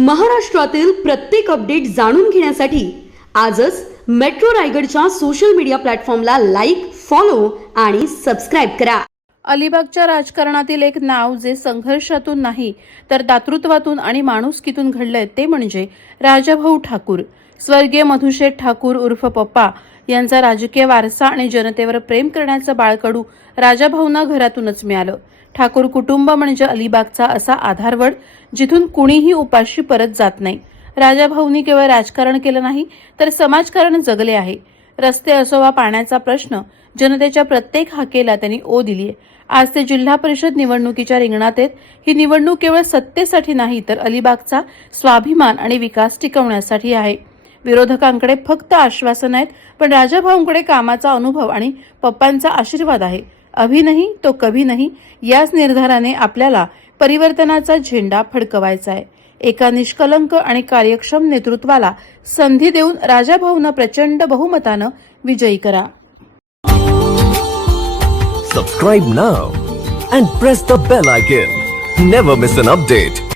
महाराष्ट्रातील प्रत्येक अपडेट जाणून घेण्यासाठी आजच मेट्रो रायगडच्या सोशल मीडिया प्लॅटफॉर्मला लाईक, फॉलो आणि सबस्क्राईब करा. अलिबागच्या राजकारणातील एक नाव जे संघर्षातून नाही तर दातृत्वातून आणि माणुसकीतून घडलंय ते म्हणजे राजाभाऊ ठाकूर. स्वर्गीय मधुशेठ ठाकूर उर्फ पप्पा यांचा राजकीय वारसा आणि जनतेवर प्रेम करण्याचं बाळकडू राजाभाऊंना घरातूनच मिळालं. ठाकूर कुटुंब म्हणजे अलिबागचा असा आधारवड जिथून कुणीही उपाशी परत जात नाही. राजाभाऊंनी केवळ राजकारण केलं नाही तर समाजकारण जगले आहे. रस्ते असो वा पाण्याचा प्रश्न, जनतेच्या प्रत्येक हाकेला त्यांनी ओ दिलीय. आज ते जिल्हा परिषद निवडणुकीच्या रिंगणात आहेत. ही निवडणूक केवळ सत्तेसाठी नाही तर अलिबागचा स्वाभिमान आणि विकास टिकवण्यासाठी आहे. विरोधकांकडे फक्त आश्वासन आहेत, पण राजाभाऊंकडे कामाचा अनुभव आणि पप्पांचा आशीर्वाद आहे. अभी नहीं तो कभी नहीं याच निर्धाराने आपल्याला परिवर्तनाचा झेंडा फडकवायचा आहे. एका निष्कलंक आणि कार्यक्षम नेतृत्वाला संधी देऊन राजाभाऊंना प्रचंड बहुमतानं विजयी करा. Subscribe now and press the bell icon. Never miss an update.